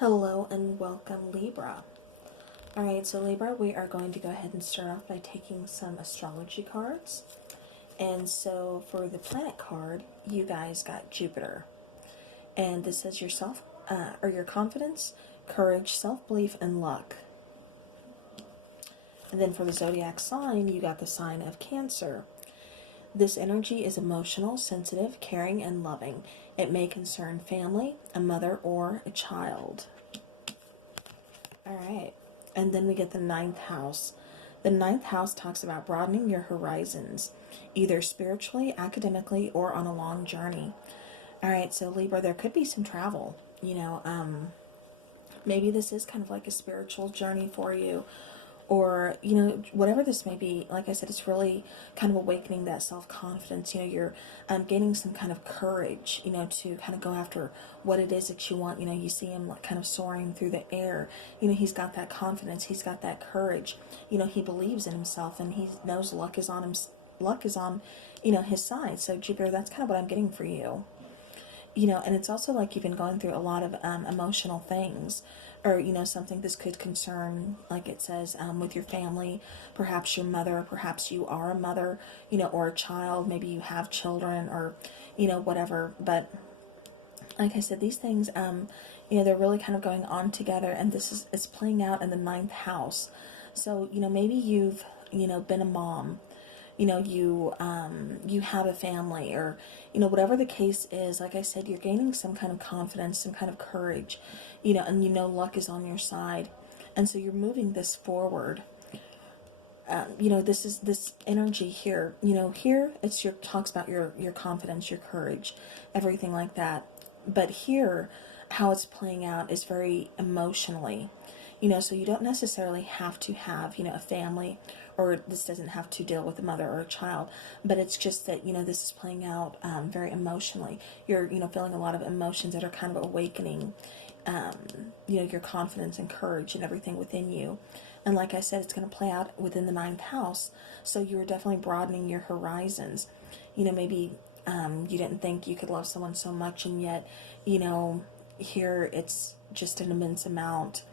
Hello and welcome, Libra. Alright, so Libra, we are going to go ahead and start off by taking some astrology cards. And so for the planet card, you guys got Jupiter. And this says your confidence, courage, self-belief, and luck. And then for the zodiac sign, you got the sign of Cancer. This energy is emotional, sensitive, caring, and loving. It may concern family, a mother, or a child. Alright, and then we get the ninth house. The ninth house talks about broadening your horizons, either spiritually, academically, or on a long journey. Alright, so Libra, there could be some travel. Maybe this is kind of like a spiritual journey for you. Or, whatever this may be, like I said, it's really kind of awakening that self-confidence. You're gaining some kind of courage, to kind of go after what it is that you want. You see him like kind of soaring through the air. He's got that confidence. He's got that courage. He believes in himself, and he knows luck is on him. Luck is on, his side. So Jupiter, that's kind of what I'm getting for you. And it's also like you've been going through a lot of emotional things, or, something this could concern, like it says, with your family, perhaps your mother, perhaps you are a mother, or a child, maybe you have children, or, whatever. But like I said, these things, they're really kind of going on together, and it's playing out in the ninth house. So, maybe you've, been a mom. You have a family, or, whatever the case is. Like I said, you're gaining some kind of confidence, some kind of courage, and luck is on your side. And so you're moving this forward. This energy here, here talks about your confidence, your courage, everything like that. But here, how it's playing out is very emotionally. So you don't necessarily have to have, a family, or this doesn't have to deal with a mother or a child, but it's just that, this is playing out very emotionally. You're, feeling a lot of emotions that are kind of awakening, your confidence and courage and everything within you. And like I said, it's going to play out within the ninth house. So you're definitely broadening your horizons. Maybe you didn't think you could love someone so much, and yet, here it's just an immense amount.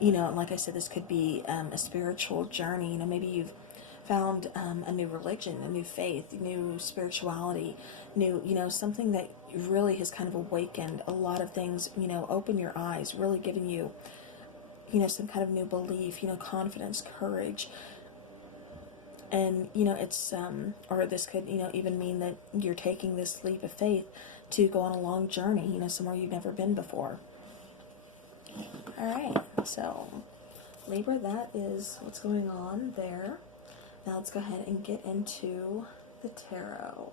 And like I said, this could be a spiritual journey. Maybe you've found a new religion, a new faith, new spirituality, new, something that really has kind of awakened a lot of things, open your eyes, really giving you, some kind of new belief, confidence, courage. And, it's, or this could, even mean that you're taking this leap of faith to go on a long journey, somewhere you've never been before. Alright, so Libra, that is what's going on there. Now let's go ahead and get into the tarot.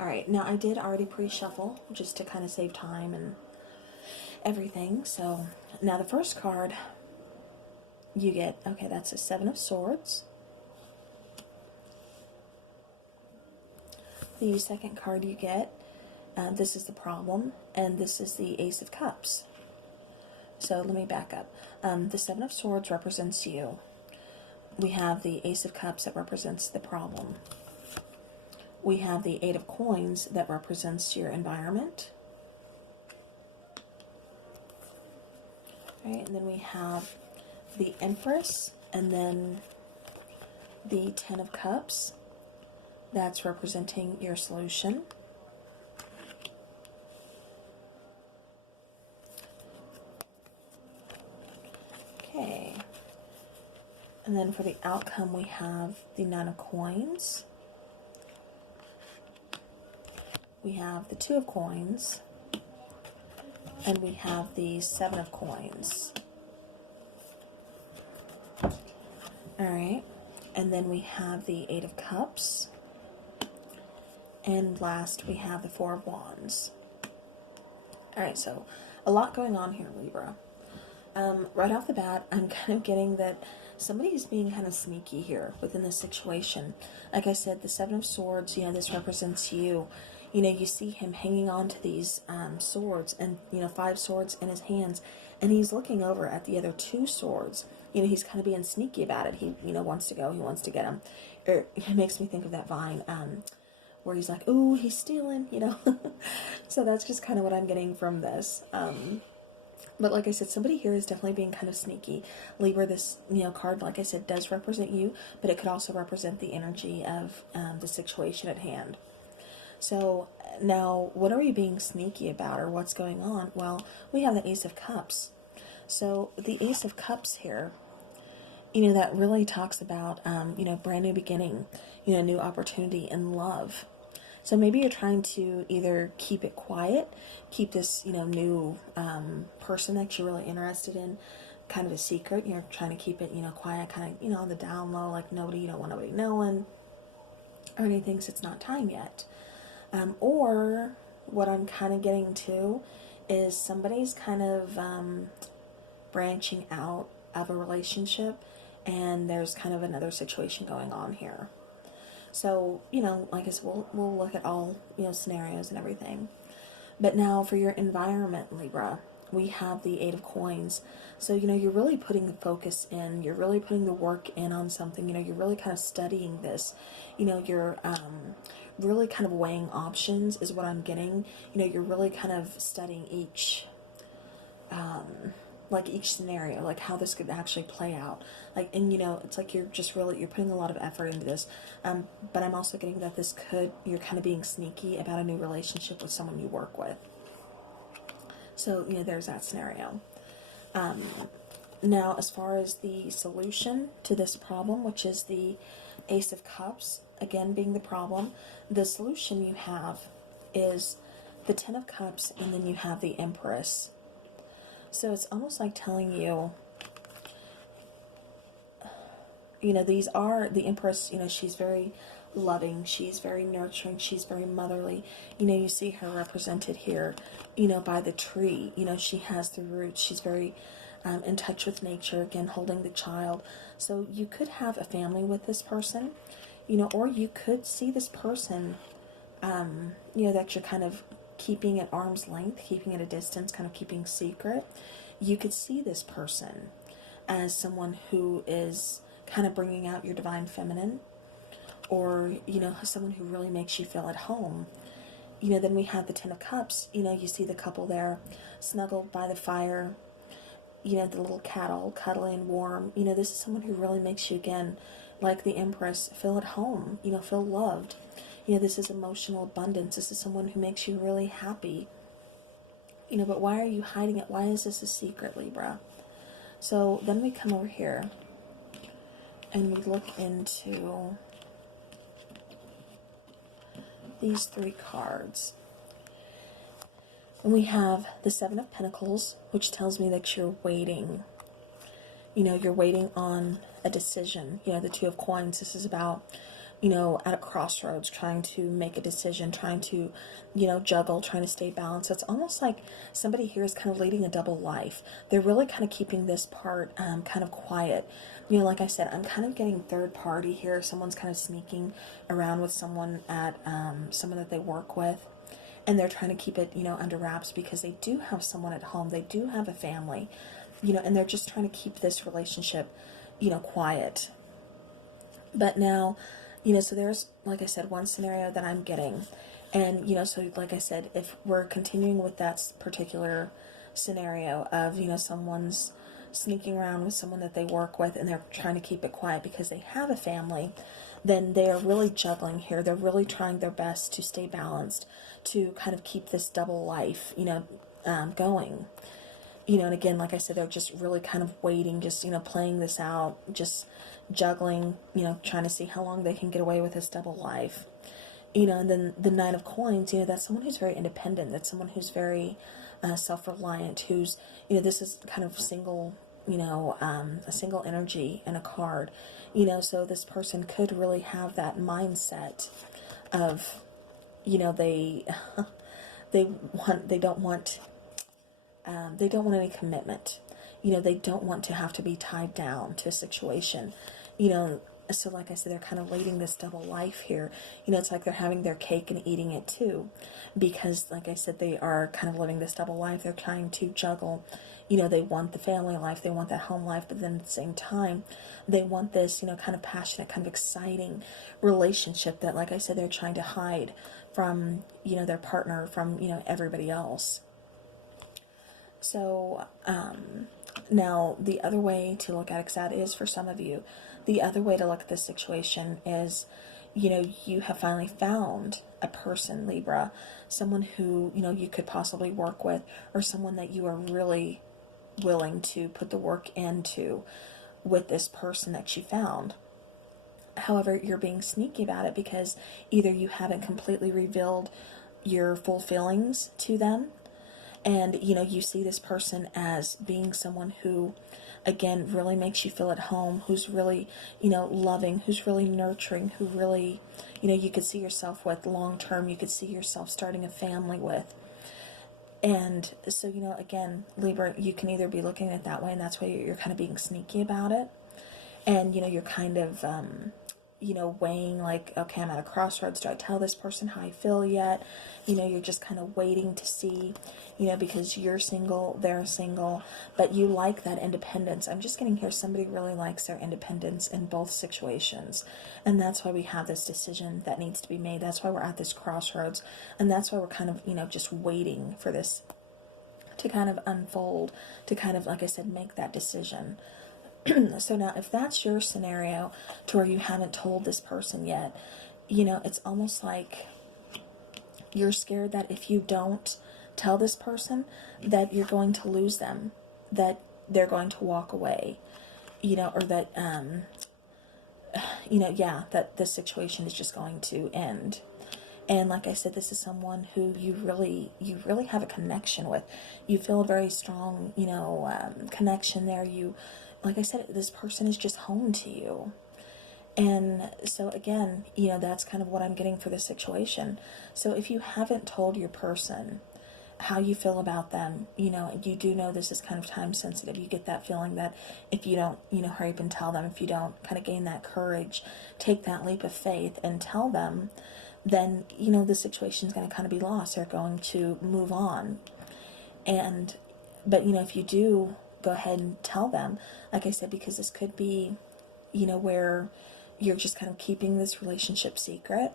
Alright, now I did already pre-shuffle just to kind of save time and everything. So now the first card you get, okay, that's a Seven of Swords. The second card you get, this is the problem, and this is the Ace of Cups. So let me back up. The Seven of Swords represents you. We have the Ace of Cups that represents the problem. We have the Eight of Coins that represents your environment. All right, and then we have the Empress, and then the Ten of Cups. That's representing your solution. Okay. And then for the outcome, we have the Nine of Coins. We have the Two of Coins. And we have the Seven of Coins. Alright. And then we have the Eight of Cups. And last, we have the Four of Wands. Alright, so a lot going on here, Libra. Right off the bat, I'm kind of getting that somebody is being kind of sneaky here within this situation. Like I said, the Seven of Swords, this represents you. You see him hanging on to these swords, and, 5 swords in his hands, and he's looking over at the other 2 swords. He's kind of being sneaky about it. He, wants to go, he wants to get them. It makes me think of that Vine, where he's like, "Ooh, he's stealing," So that's just kind of what I'm getting from this. But like I said, somebody here is definitely being kind of sneaky. Libra, this, card, like I said, does represent you, but it could also represent the energy of the situation at hand. So now, what are you being sneaky about, or what's going on? Well, we have the Ace of Cups. So the Ace of Cups here, that really talks about, brand new beginning, new opportunity in love. So maybe you're trying to either keep it quiet, keep this, new person that you're really interested in kind of a secret. You're trying to keep it, quiet, kind of, on the down low, like you don't want nobody knowing, or anything, so it's not time yet. Or what I'm kind of getting to is somebody's kind of branching out of a relationship, and there's kind of another situation going on here. So, like I said, we'll look at all, scenarios and everything. But now for your environment, Libra, we have the Eight of Coins. So, you're really putting the focus in, you're really putting the work in on something, you're really kind of studying this. You're really kind of weighing options is what I'm getting. You're really kind of studying each each scenario, like how this could actually play out. And it's like you're putting a lot of effort into this. But I'm also getting that you're kind of being sneaky about a new relationship with someone you work with. So, there's that scenario. Now, as far as the solution to this problem, which is the Ace of Cups, again being the problem, the solution you have is the Ten of Cups, and then you have the Empress. So it's almost like telling you, these are the Empress, she's very loving, she's very nurturing, she's very motherly. You see her represented here, by the tree. She has the roots, she's very in touch with nature, again, holding the child. So you could have a family with this person, or you could see this person, that you're kind of keeping at arm's length, keeping at a distance, kind of keeping secret. You could see this person as someone who is kind of bringing out your divine feminine, or, someone who really makes you feel at home. Then we have the Ten of Cups. You see the couple there snuggled by the fire, the little cat all cuddly and warm. This is someone who really makes you, again, like the Empress, feel at home, feel loved. This is emotional abundance. This is someone who makes you really happy. But why are you hiding it? Why is this a secret, Libra? So then we come over here and we look into these three cards. And we have the Seven of Pentacles, which tells me that you're waiting. You're waiting on a decision. The Two of Coins, this is about, at a crossroads, trying to make a decision, trying to, juggle, trying to stay balanced. So it's almost like somebody here is kind of leading a double life. They're really kind of keeping this part kind of quiet. Like I said, I'm kind of getting third party here. Someone's kind of sneaking around with someone at someone that they work with. And they're trying to keep it, under wraps, because they do have someone at home. They do have a family, and they're just trying to keep this relationship, quiet. But now, so there's, like I said, one scenario that I'm getting. And, so like I said, if we're continuing with that particular scenario of, someone's sneaking around with someone that they work with, and they're trying to keep it quiet because they have a family, then they are really juggling here. They're really trying their best to stay balanced, to kind of keep this double life, going. And again, like I said, they're just really kind of waiting, just, playing this out, just juggling, trying to see how long they can get away with this double life. And then the Nine of Coins, that's someone who's very independent. That's someone who's very self-reliant, who's, this is kind of single, a single energy and a card. So this person could really have that mindset of, they don't want any commitment. They don't want to have to be tied down to a situation. So like I said, they're kind of leading this double life here. It's like they're having their cake and eating it too, because like I said, they are kind of living this double life. They're trying to juggle. They want the family life, they want that home life, but then at the same time, they want this, kind of passionate, kind of exciting relationship that, like I said, they're trying to hide from, their partner, from, everybody else. So, now the other way to look at it, because that is for some of you, the other way to look at this situation is, you have finally found a person, Libra, someone who, you could possibly work with, or someone that you are really willing to put the work into with this person that you found. However, you're being sneaky about it because either you haven't completely revealed your full feelings to them, and you see this person as being someone who, again, really makes you feel at home, who's really, loving, who's really nurturing, who really, you could see yourself with long term, you could see yourself starting a family with. And so, again, Libra, you can either be looking at it that way, and that's why you're kind of being sneaky about it. And, you're kind of, weighing like, okay, I'm at a crossroads. Do I tell this person how I feel yet? You're just kind of waiting to see, because you're single, they're single, but you like that independence. I'm just getting here, somebody really likes their independence in both situations. And that's why we have this decision that needs to be made. That's why we're at this crossroads. And that's why we're kind of, just waiting for this to kind of unfold, to kind of, like I said, make that decision. So now, if that's your scenario to where you haven't told this person yet, it's almost like you're scared that if you don't tell this person, that you're going to lose them, that they're going to walk away, or that, that the situation is just going to end. And like I said, this is someone who you really have a connection with. You feel a very strong, connection there. Like I said, this person is just home to you. And so again, that's kind of what I'm getting for this situation. So if you haven't told your person how you feel about them, you do know this is kind of time sensitive. You get that feeling that if you don't, hurry up and tell them, if you don't kind of gain that courage, take that leap of faith and tell them, then, the situation's going to kind of be lost. They're going to move on. But, if you do go ahead and tell them, like I said, because this could be, where you're just kind of keeping this relationship secret.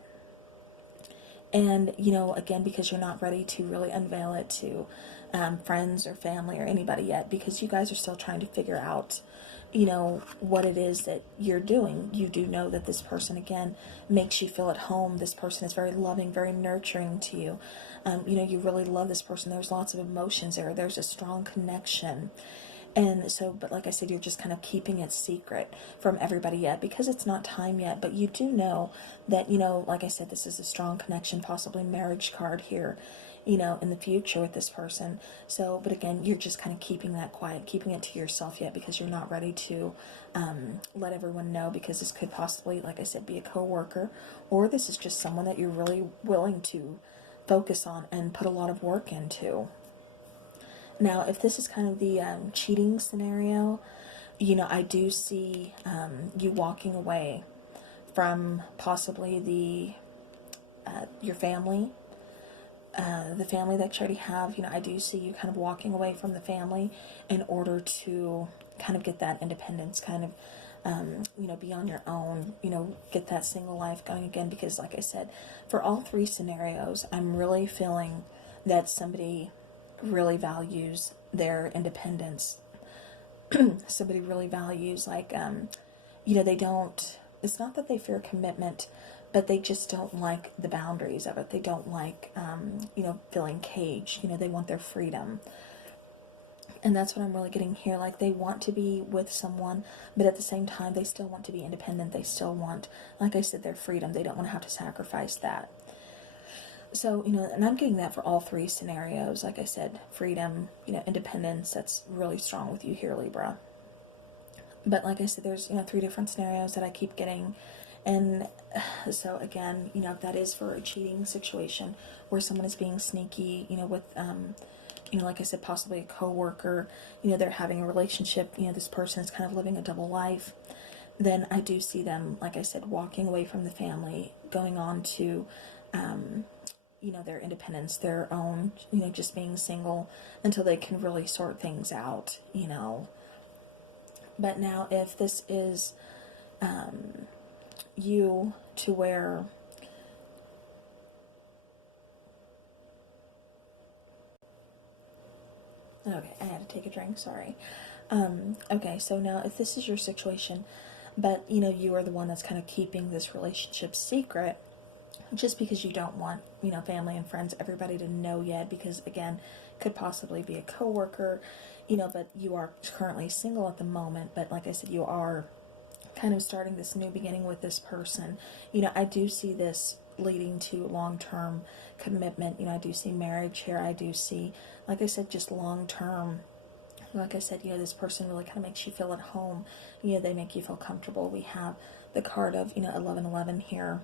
And, again, because you're not ready to really unveil it to friends or family or anybody yet, because you guys are still trying to figure out, what it is that you're doing. You do know that this person, again, makes you feel at home. This person is very loving, very nurturing to you. You really love this person. There's lots of emotions there. There's a strong connection. And so, but like I said, you're just kind of keeping it secret from everybody yet because it's not time yet. But you do know that, like I said, this is a strong connection, possibly marriage card here, in the future with this person. So, but again, you're just kind of keeping that quiet, keeping it to yourself yet because you're not ready to let everyone know, because this could possibly, like I said, be a coworker, or this is just someone that you're really willing to focus on and put a lot of work into. Now, if this is kind of the cheating scenario, I do see you walking away from possibly your family, the family that you already have. I do see you kind of walking away from the family in order to kind of get that independence, kind of, be on your own, get that single life going again. Because like I said, for all three scenarios, I'm really feeling that somebody really values their independence. Somebody really values, like, they don't, it's not that they fear commitment, but they just don't like the boundaries of it. They don't like, feeling caged. They want their freedom. And that's what I'm really getting here. Like, they want to be with someone, but at the same time, they still want to be independent. They still want, like I said, their freedom. They don't want to have to sacrifice that. So, and I'm getting that for all three scenarios. Like I said, freedom, independence, that's really strong with you here, Libra. But like I said, there's, three different scenarios that I keep getting. And so again, if that is for a cheating situation where someone is being sneaky, with, like I said, possibly a coworker, they're having a relationship, this person is kind of living a double life, then I do see them, like I said, walking away from the family, going on to, their independence, their own, just being single until they can really sort things out, But now, if this is you to where Okay, I had to take a drink, sorry. Okay, so now if this is your situation, but you know, you are the one that's kind of keeping this relationship secret just because you don't want, you know, family and friends, everybody to know yet, because again, could possibly be a coworker, you know, but you are currently single at the moment, but like I said, you are kind of starting this new beginning with this person. You know, I do see this leading to long-term commitment. You know, I do see marriage here. I do see, like I said, just long-term. Like I said, you know, this person really kind of makes you feel at home. You know, they make you feel comfortable. We have the card of, you know, 1111 here,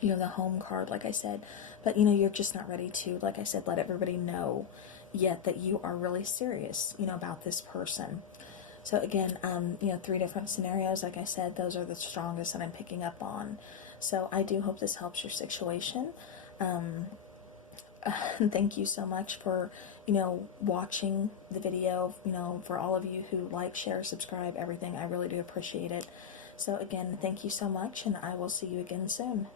you know, the home card, like I said. But, you know, you're just not ready to, like I said, let everybody know yet that you are really serious, you know, about this person. So again, you know, 3 different scenarios. Like I said, those are the strongest that I'm picking up on. So I do hope this helps your situation. Thank you so much for, you know, watching the video, you know, for all of you who like, share, subscribe, everything. I really do appreciate it. So again, thank you so much, and I will see you again soon.